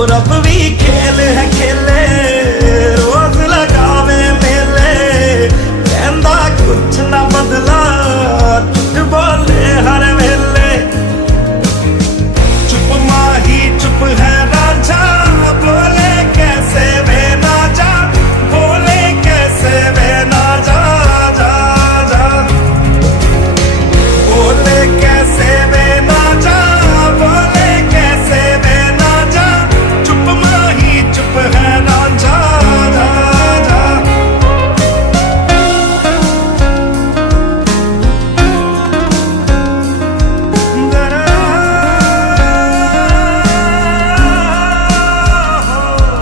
और अब भी खेल है खेले, रोज लगावे मेले, कहंदा कुछ ना बदला